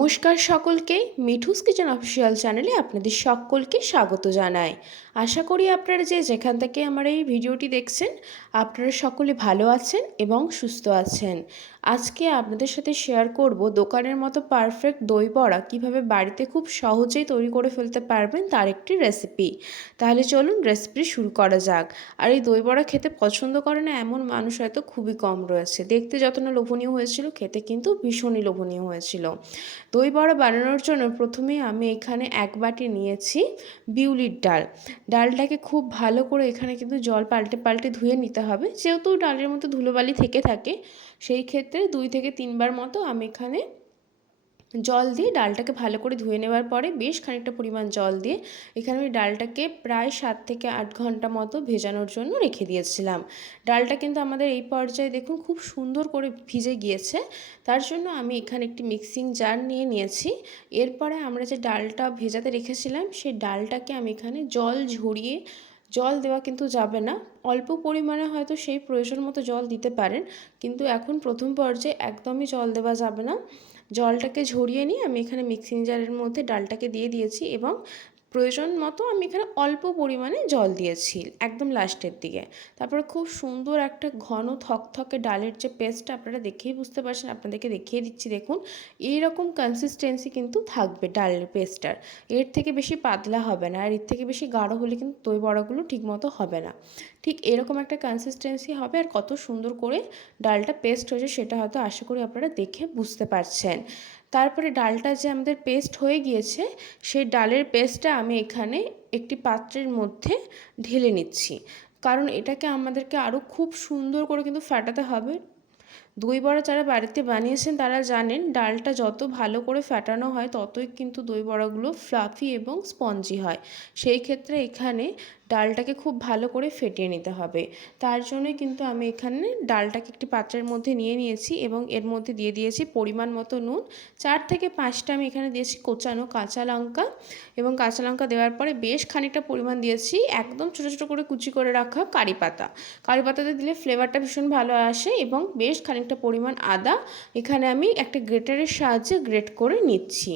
নমস্কার সকলকে, Mithu's kitchen official চ্যানেলে আপনাদের সকলকে স্বাগত জানাই। আশা করি আপনারা যেখান থেকে আমার এই ভিডিওটি দেখছেন আপনারা সকলে ভালো আছেন এবং সুস্থ আছেন। আজকে আপনাদের সাথে শেয়ার করব দোকানের মতো পারফেক্ট দই বড়া কীভাবে বাড়িতে খুব সহজেই তৈরি করে ফেলতে পারবেন তার একটি রেসিপি। তাহলে চলুন রেসিপি শুরু করা যাক। আর এই দই বড়া খেতে পছন্দ করে না এমন মানুষ হয়তো খুবই কম রয়েছে। দেখতে যত না লোভনীয় হয়েছিল, খেতে কিন্তু ভীষণই লোভনীয় হয়েছিল। দই বড়া বানানোর জন্য প্রথমেই আমি এখানে 1 বাটি নিয়েছি বিউলির ডাল। ডালটাকে খুব ভালো করে এখানে কিন্তু জল পাল্টে পাল্টে ধুয়ে নিতে হবে। যেহেতু ডালের মধ্যে ধুলোবালি থেকে থাকে, সেই ক্ষেত্রে 2 থেকে 3 বার মতো আমি এখানে জল দিয়ে ডালটাকে ভালো করে ধুয়ে নেওয়ার পরে বেশ খানিকটা পরিমাণ জল দিয়ে এখানে আমি ডালটাকে প্রায় 7 থেকে 8 ঘন্টা মতো ভেজানোর জন্য রেখে দিয়েছিলাম। ডালটা কিন্তু আমাদের এই পর্যায়ে দেখুন খুব সুন্দর করে ভিজে গিয়েছে। তার জন্য আমি এখানে একটি মিক্সিং জার নিয়ে নিয়েছি। এরপরে আমরা যে ডালটা ভেজাতে রেখেছিলাম সেই ডালটাকে আমি এখানে জল ঝরিয়ে, জল দেওয়া কিন্তু যাবে না, অল্প পরিমাণে হয়তো সেই প্রয়োজন মতো জল দিতে পারেন, কিন্তু এখন প্রথম পর্যায়ে একদমই জল দেওয়া যাবে না। জলটাকে ঝরিয়ে নিয়ে আমি এখানে মিক্সিং জারের মধ্যে ডালটাকে দিয়ে দিয়েছি এবং প্রয়োজন মতো আমি এখানে অল্প পরিমাণে জল দিয়েছি একদম লাস্টের দিকে। তারপরে খুব সুন্দর একটা ঘন থকথকে ডালের যে পেস্টটা আপনারা দেখেই বুঝতে পারছেন, আপনাদেরকে দেখিয়ে দিচ্ছি দেখুন, এইরকম কনসিস্টেন্সি কিন্তু থাকবে ডালের পেস্টটার। এর থেকে বেশি পাতলা হবে না, আর এর থেকে বেশি গাঢ় হলে কিন্তু দই বড়াগুলো ঠিকমতো হবে না। ঠিক এরকম একটা কনসিস্টেন্সি হবে। আর কত সুন্দর করে ডালটা পেস্ট হয়েছে সেটা হয়তো আশা করি আপনারা দেখে বুঝতে পারছেন। তারপরে ডালটা যে আমাদের পেস্ট হয়ে গিয়েছে, সেই ডালের পেস্টটা আমি এখানে একটি পাত্রের মধ্যে ঢেলে নিচ্ছি, কারণ এটাকে আমাদেরকে আরও খুব সুন্দর করে কিন্তু ফাটাতে হবে। দই বড়া যারা বাড়িতে বানিয়েছেন তারা জানেন, ডালটা যত ভালো করে ফাটানো হয় ততই কিন্তু দই বড়াগুলো ফ্লাফি এবং স্পঞ্জি হয়। সেই ক্ষেত্রে এখানে ডালটাকে খুব ভালো করে ফেটিয়ে নিতে হবে। তার জন্যই কিন্তু আমি এখানে ডালটাকে একটি পাত্রের মধ্যে নিয়ে নিয়েছি এবং এর মধ্যে দিয়ে দিয়েছি পরিমাণ মতো নুন। 4 থেকে 5টা আমি এখানে দিয়েছি কোচানো কাঁচা লঙ্কা, এবং কাঁচা লঙ্কা দেওয়ার পরে বেশ খানিকটা পরিমাণ দিয়েছি একদম ছোটো ছোটো করে কুচি করে রাখা কারি পাতা। কারি পাতাতে দিলে ফ্লেভারটা ভীষণ ভালো আসে। এবং বেশ খানিকটা পরিমাণ আদা এখানে আমি একটা গ্রেটারের সাহায্যে গ্রেট করে নিচ্ছি।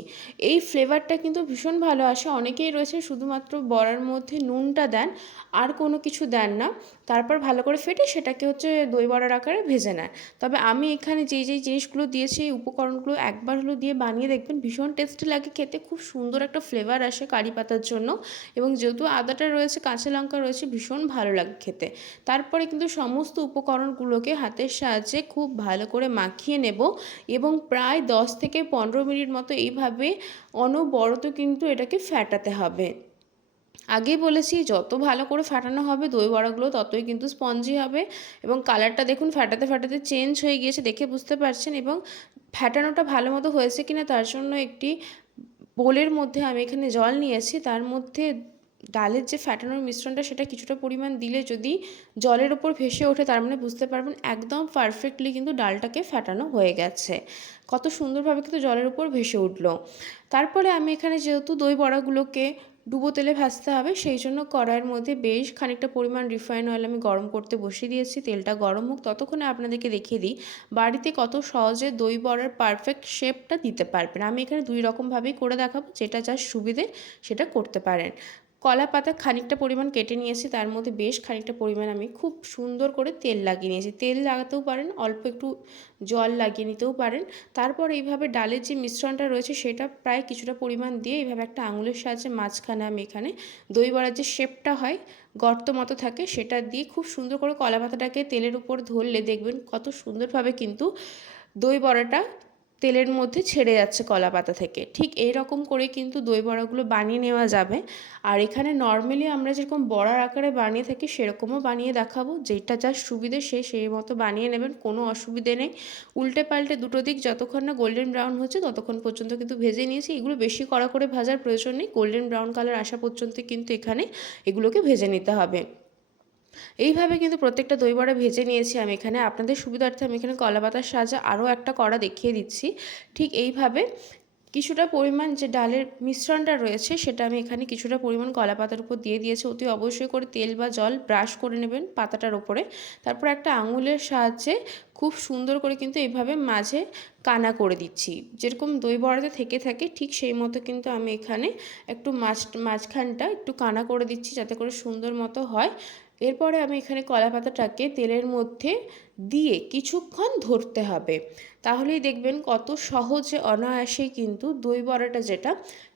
এই ফ্লেভারটা কিন্তু ভীষণ ভালো আসে। অনেকেই রয়েছে শুধুমাত্র বড়ার মধ্যে নুনটা দেন, আর কোনো কিছু দেন না, তারপর ভালো করে ফেটে সেটাকে দই বড়ার আকারে ভেজে নেয়। তবে আমি এখানে যেই জিনিসগুলো দিয়েছি, এই উপকরণগুলো একবার হলো দিয়ে বানিয়ে দেখবেন, ভীষণ টেস্টি লাগে খেতে, খুব সুন্দর একটা ফ্লেভার আসে কারি পাতার জন্য। এবং যেহেতু আদাটা রয়েছে, কাঁচা লঙ্কা রয়েছে, ভীষণ ভালো লাগে খেতে। তারপরে কিন্তু সমস্ত উপকরণগুলোকে হাতের সাহায্যে খুব ভালো করে মাখিয়ে নেব এবং প্রায় 10 থেকে 15 মিনিট মতো এইভাবে অনবরত কিন্তু এটাকে ফ্যাটাতে হবে। আগেই বলেছি, যত ভালো করে ফাটানো হবে দই বড়াগুলো ততই কিন্তু স্পঞ্জি হবে। এবং কালারটা দেখুন ফাটাতে ফাটাতে চেঞ্জ হয়ে গিয়েছে, দেখে বুঝতে পারছেন। এবং ফ্যাটানোটা ভালো মতো হয়েছে কিনা তার জন্য একটি বোলের মধ্যে আমি এখানে জল নিয়েছি, তার মধ্যে ডালের যে ফ্যাটানোর মিশ্রণটা সেটা কিছুটা পরিমাণ দিলে যদি জলের ওপর ভেসে ওঠে, তার মানে বুঝতে পারবেন একদম পারফেক্টলি কিন্তু ডালটাকে ফ্যাটানো হয়ে গেছে। কত সুন্দরভাবে কিন্তু জলের উপর ভেসে উঠলো। তারপরে আমি এখানে যেহেতু দই বড়াগুলোকে ডুবো তেলে ভাজতে হবে, সেই জন্য কড়াইয়ের মধ্যে বেশ খানিকটা পরিমাণ রিফাইন অয়েল আমি গরম করতে বসিয়ে দিয়েছি। তেলটা গরম হোক, ততক্ষণে আপনাদেরকে দেখিয়ে দিই বাড়িতে কত সহজে দই বড়ার পারফেক্ট শেপটা দিতে পারবেন। আমি এখানে 2 রকমভাবেই করে দেখাবো, যেটা যার সুবিধে সেটা করতে পারেন। কলা পাতা খানিকটা পরিমাণ কেটে নিয়েছি, তার মধ্যে বেশ খানিকটা পরিমাণ আমি খুব সুন্দর করে তেল লাগিয়ে নিয়েছি। তেল লাগাতেও পারেন, অল্প একটু জল লাগিয়ে নিতেও পারেন। তারপর এইভাবে ডালের যে মিশ্রণটা রয়েছে সেটা প্রায় কিছুটা পরিমাণ দিয়ে এইভাবে একটা আঙুলের সাহায্যে মাঝখানে আমি এখানে দই বড়ার যে শেপটা হয়, গর্ত মতো থাকে, সেটা দিয়ে খুব সুন্দর করে কলা পাতাটাকে তেলের উপর ধরলে দেখবেন কত সুন্দরভাবে কিন্তু দই বড়াটা তেলের মধ্যে ছেড়ে যাচ্ছে কলা পাতা থেকে। ঠিক এই রকম করে কিন্তু দই বড়াগুলো বানিয়ে নেওয়া যাবে। আর এখানে নর্মালি আমরা যেরকম বড়ার আকারে বানিয়ে থাকি সেরকমও বানিয়ে দেখাবো, যেটা যার সুবিধে সেই মতো বানিয়ে নেবেন, কোনো অসুবিধে নেই। উল্টে পাল্টে দুটো দিক যতক্ষণ না গোল্ডেন ব্রাউন হচ্ছে ততক্ষণ পর্যন্ত কিন্তু ভেজে নিয়েছি। এগুলো বেশি কড়া করে ভাজার প্রয়োজন নেই, গোল্ডেন ব্রাউন কালার আসা পর্যন্ত কিন্তু এখানে এগুলোকে ভেজে নিতে হবে। এইভাবে কিন্তু প্রত্যেকটা দই বড়া ভেজে নিয়েছি আমি এখানে। আপনাদের সুবিধার্থে আমি এখানে কলা পাতার সাহায্যে আরও একটা কড়া দেখিয়ে দিচ্ছি। ঠিক এইভাবে কিছুটা পরিমাণ যে ডালের মিশ্রণটা রয়েছে সেটা আমি এখানে কিছুটা পরিমাণ কলা পাতার উপর দিয়ে দিয়েছি। অতি অবশ্যই করে তেল বা জল ব্রাশ করে নেবেন পাতাটার ওপরে। তারপর একটা আঙুলের সাহায্যে খুব সুন্দর করে কিন্তু এইভাবে মাঝে কানা করে দিচ্ছি। যেরকম দই বড়াতে থেকে থাকে ঠিক সেই মতো কিন্তু আমি এখানে একটু মাঝখানটা একটু কানা করে দিচ্ছি যাতে করে সুন্দর মতো হয়। এরপরে আমি এখানে কলা পাতাটাকে তেলের মধ্যে দিয়ে কিছুক্ষণ ধরতে হবে। তাহলেই দেখবেন কত সহজে অনায়াসেই কিন্তু দই বড়াটা যেটা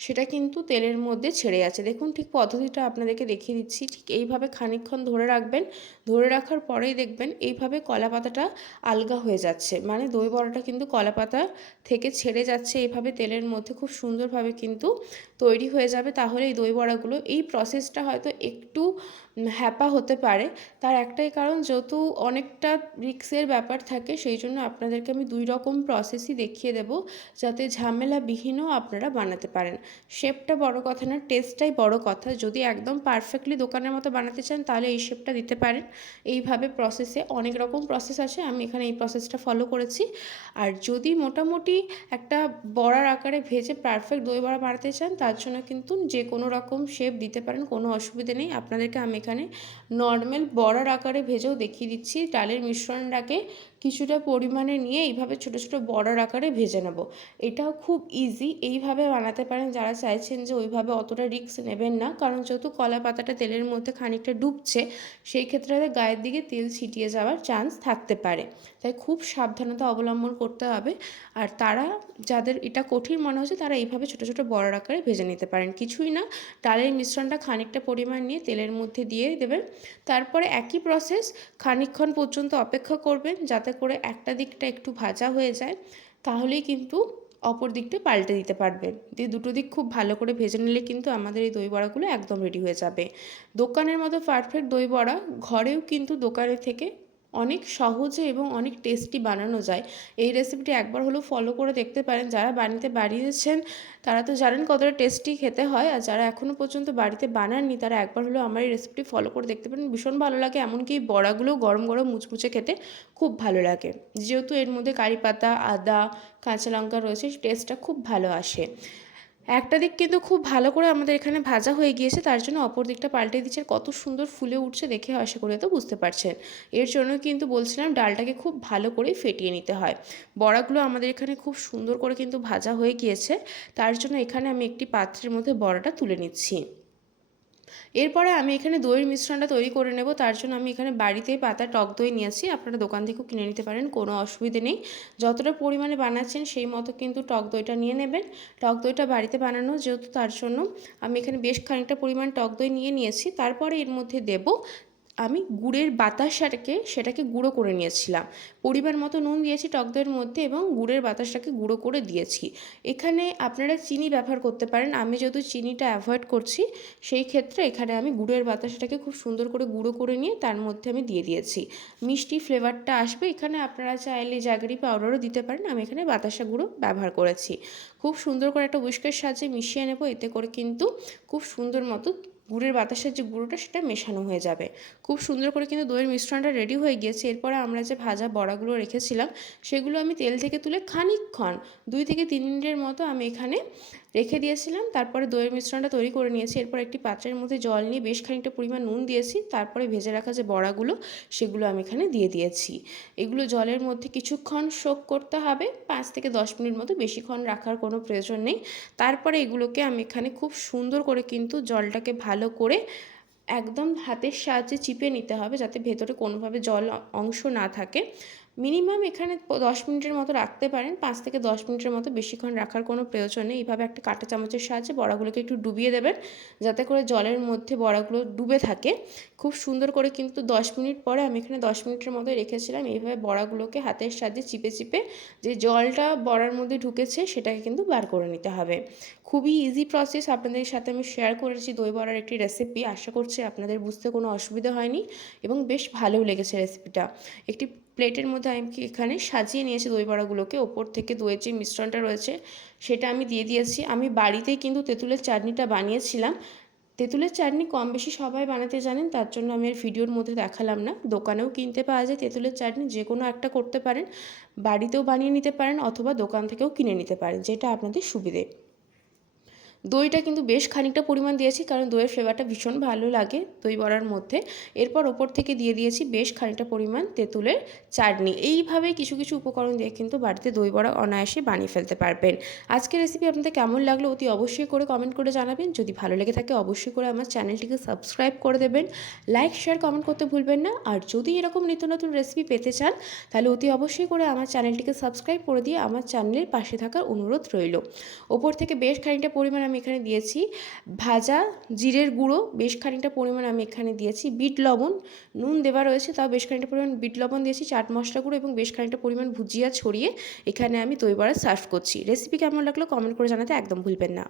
সেটা কিন্তু তেলের মধ্যে ছেড়ে যাচ্ছে। দেখুন ঠিক পদ্ধতিটা আপনাদেরকে দেখিয়ে দিচ্ছি। ঠিক এইভাবে খানিকক্ষণ ধরে রাখবেন। ধরে রাখার পরেই দেখবেন এইভাবে কলা পাতাটা আলগা হয়ে যাচ্ছে, মানে দই বড়াটা কিন্তু কলা পাতা থেকে ছেড়ে যাচ্ছে এইভাবে তেলের মধ্যে খুব সুন্দরভাবে কিন্তু তৈরি হয়ে যাবে। তাহলে এই দই বড়াগুলো, এই প্রসেসটা হয়তো একটু হ্যাপা হতে পারে, তার একটাই কারণ যেহেতু অনেকটা রিস্কের ব্যাপার থাকে, সেই জন্য আপনাদেরকে আমি 2 রকম প্রসেসই দেখিয়ে দেব যাতে ঝামেলাবিহীনও আপনারা বানাতে পারেন। শেপটা বড় কথা না, টেস্টটাই বড় কথা। যদি একদম পারফেক্টলি দোকানের মতো বানাতে চান তাহলে এই শেপটা দিতে পারেন। এইভাবে প্রসেসে অনেক রকম প্রসেস আছে, আমি এখানে এই প্রসেসটা ফলো করেছি। আর যদি মোটামুটি একটা বড়ার আকারে ভেজে পারফেক্ট দই বড়া বানাতে চান তার জন্য কিন্তু যে কোনো রকম শেপ দিতে পারেন, কোনো অসুবিধে নেই। আপনাদেরকে আমি এখানে নর্মাল বড়ার আকারে ভেজেও দেখিয়ে দিচ্ছি। ডালের মিশ্রণটাকে কিছুটা পরিমাণে নিয়ে এইভাবে ছোটো ছোটো বড়ার আকারে ভেজে নেব। এটাও খুব ইজি, এইভাবে বানাতে পারেন যারা চাইছেন যে ওইভাবে অতটা রিস্ক নেবেন না, কারণ যেহেতু কলা পাতাটা তেলের মধ্যে খানিকটা ডুবছে সেই ক্ষেত্রে গায়ের দিকে তেল ছিটিয়ে যাওয়ার চান্স থাকতে পারে, তাই খুব সাবধানতা অবলম্বন করতে হবে। আর তারা যাদের এটা কঠিন মনে হচ্ছে তারা এইভাবে ছোটো ছোটো বড়ার আকারে ভেজে নিতে পারেন। কিছুই না, ডালের মিশ্রণটা খানিকটা পরিমাণ নিয়ে তেলের মধ্যে দিয়ে দেবেন। তারপরে একই প্রসেস, খানিকক্ষণ পর্যন্ত অপেক্ষা করবেন যাতে করে একটা দিকটা একটু ভাজা হয়ে যায়, তাহলেই কিন্তু অপর দিকটা পাল্টে দিতে পারবেন। দিয়ে দুটো দিক খুব ভালো করে ভেজে নিলে কিন্তু আমাদের এই দই বড়াগুলো একদম রেডি হয়ে যাবে। দোকানের মতো পারফেক্ট দই বড়া ঘরেও কিন্তু দোকানের থেকে অনেক সহজে এবং অনেক টেস্টি বানানো যায়। এই রেসিপিটি একবার হলেও ফলো করে দেখতে পারেন। যারা বাড়িতে বানিয়েছেন তারা তো জানেন কতটা টেস্টি খেতে হয়, আর যারা এখনও পর্যন্ত বাড়িতে বানাননি তারা একবার হলেও আমার এই রেসিপিটি ফলো করে দেখতে পারেন। ভীষণ ভালো লাগে, এমনকি এই বড়াগুলোও গরম গরম মুচমুচে খেতে খুব ভালো লাগে। যেহেতু এর মধ্যে কারি পাতা, আদা, কাঁচা লঙ্কা রয়েছে, টেস্টটা খুব ভালো আসে। একটা দিক কিন্তু খুব ভালো করে আমাদের এখানে ভাজা হয়ে গিয়েছে, তার জন্য অপর দিকটা পাল্টে দিচ্ছে। কত সুন্দর ফুলে উঠছে দেখে আশা করি তো বুঝতে পারছেন। এর জন্য কিন্তু বলছিলাম ডালটাকে খুব ভালো করে ফেটিয়ে নিতে হয়। বড়াগুলো আমাদের এখানে খুব সুন্দর করে কিন্তু ভাজা হয়ে গিয়েছে, তার জন্য এখানে আমি একটি পাত্রের মধ্যে বড়াটা তুলে নিচ্ছি। এরপরে আমি এখানে দইয়ের মিশ্রণটা তৈরি করে নেব। তার জন্য আমি এখানে বাড়িতেই পাতা টক দই নিয়েছি, আপনারা দোকান থেকেও কিনে নিতে পারেন, কোনো অসুবিধে নেই। যতটা পরিমাণে বানাচ্ছেন সেই মতো কিন্তু টক দইটা নিয়ে নেবেন। টক দইটা বাড়িতে বানানো যেহেতু তার জন্য আমি এখানে বেশ খানিকটা পরিমাণ টক দই নিয়েছি। তারপরে এর মধ্যে দেব আমি গুড়ের বাতাসাটাকে, সেটাকে গুঁড়ো করে নিয়েছিলাম। পরিমাণ মতো নুন দিয়েছি টক দইয়ের মধ্যে এবং গুড়ের বাতাসটাকে গুঁড়ো করে দিয়েছি। এখানে আপনারা চিনি ব্যবহার করতে পারেন, আমি যেহেতু চিনিটা অ্যাভয়েড করছি সেই ক্ষেত্রে এখানে আমি গুড়ের বাতাসটাকে খুব সুন্দর করে গুঁড়ো করে নিয়ে তার মধ্যে আমি দিয়ে দিয়েছি। মিষ্টি ফ্লেভারটা আসবে, এখানে আপনারা চাইলে জাগরি পাউডারও দিতে পারেন, আমি এখানে বাতাসা গুঁড়ো ব্যবহার করেছি। খুব সুন্দর করে একটা হুইস্কের সাহায্যে মিশিয়ে নেব, এতে করে কিন্তু খুব সুন্দর মতো গুড়ের বাতাসের যে গুঁড়োটা সেটা মেশানো হয়ে যাবে। খুব সুন্দর করে কিন্তু দইয়ের মিশ্রণটা রেডি হয়ে গিয়েছে। এরপরে আমরা যে ভাজা বড়াগুলো রেখেছিলাম সেগুলো আমি তেল থেকে তুলে খানিকক্ষণ 2 থেকে 3 মিনিটের মতো আমি এখানে রেখে দিয়েছিলাম। তারপরে দইয়ের মিশ্রণটা তৈরি করে নিয়েছি। এরপর একটি পাত্রের মধ্যে জল নিয়ে বেশ খানিকটা পরিমাণ নুন দিয়েছি। তারপরে ভেজে রাখা যে বড়াগুলো সেগুলো আমি এখানে দিয়ে দিয়েছি। এগুলো জলের মধ্যে কিছুক্ষণ সোক করতে হবে, 5 থেকে 10 মিনিট মতো, বেশিক্ষণ রাখার কোনো প্রয়োজন নেই। তারপরে এগুলোকে আমি এখানে খুব সুন্দর করে কিন্তু জলটাকে ভালো করে একদম হাতের সাহায্যে চিপে নিতে হবে যাতে ভেতরে কোনোভাবে জল অংশ না থাকে। মিনিমাম এখানে 10 মিনিটের মতো রাখতে পারেন, 5 থেকে 10 মিনিটের মতো, বেশিক্ষণ রাখার কোনো প্রয়োজন নেই। এইভাবে একটা কাঁটা চামচের সাহায্যে বড়াগুলোকে একটু ডুবিয়ে দেবেন যাতে করে জলের মধ্যে বড়াগুলো ডুবে থাকে। খুব সুন্দর করে কিন্তু 10 মিনিট পরে আমি এখানে 10 মিনিটের মতো রেখেছিলাম। এইভাবে বড়াগুলোকে হাতের সাহায্যে চিপে চিপে যে জলটা বড়ার মধ্যে ঢুকেছে সেটাকে কিন্তু বার করে নিতে হবে। খুবই ইজি প্রসেস, আপনাদের সাথে আমি শেয়ার করেছি দই বড়ার একটি রেসিপি। আশা করছি আপনাদের বুঝতে কোনো অসুবিধা হয়নি এবং বেশ ভালোও লেগেছে রেসিপিটা। একটি প্লেটের মধ্যে আমি এখানে সাজিয়ে নিয়েছি দই বড়াগুলোকে, ওপর থেকে দইয়ের যে মিশ্রণটা রয়েছে সেটা আমি দিয়ে দিয়েছি। আমি বাড়িতেই কিন্তু তেঁতুলের চাটনিটা বানিয়েছিলাম, তেঁতুলের চাটনি কম বেশি সবাই বানাতে জানেন, তার জন্য আমি আর ভিডিওর মধ্যে দেখালাম না। দোকানেও কিনতে পাওয়া যায় তেঁতুলের চাটনি, যে কোনো একটা করতে পারেন, বাড়িতেও বানিয়ে নিতে পারেন অথবা দোকান থেকেও কিনে নিতে পারেন, যেটা আপনাদের সুবিধে। দইটা কিন্তু বেশ খানিকটা পরিমাণ দিয়েছি, কারণ দইয়ের ফ্লেভারটা ভীষণ ভালো লাগে দই বড়ার মধ্যে। এরপর ওপর থেকে দিয়ে দিয়েছি বেশ খানিকটা পরিমাণ তেঁতুলের চাটনি। এইভাবেই কিছু কিছু উপকরণ দিয়ে কিন্তু বাড়িতে দই বড়া অনায়াসে বানিয়ে ফেলতে পারবেন। আজকের রেসিপি আপনাদের কেমন লাগলো অতি অবশ্যই করে কমেন্ট করে জানাবেন। যদি ভালো লেগে থাকে অবশ্যই করে আমার চ্যানেলটিকে সাবস্ক্রাইব করে দেবেন। লাইক শেয়ার কমেন্ট করতে ভুলবেন না। আর যদি এরকম নিত্য নতুন রেসিপি পেতে চান, তাহলে অতি অবশ্যই করে আমার চ্যানেলটিকে সাবস্ক্রাইব করে দিয়ে আমার চ্যানেলের পাশে থাকার অনুরোধ রইল। ওপর থেকে বেশ খানিকটা পরিমাণ আমি এখানে দিয়েছি ভাজা জিরের গুঁড়ো, বেশ খানিকটা পরিমাণ আমি এখানে দিয়েছি বিট লবণ, নুন দেওয়া রয়েছে তাও বেশ খানিকটা পরিমাণ বিট লবণ দিয়েছি, চাট মশলা গুঁড়ো এবং বেশ খানিকটা পরিমাণ ভুজিয়া ছড়িয়ে এখানে আমি দই বড়া সার্ভ করছি। রেসিপি কেমন লাগলো কমেন্ট করে জানাতে একদম ভুলবেন না।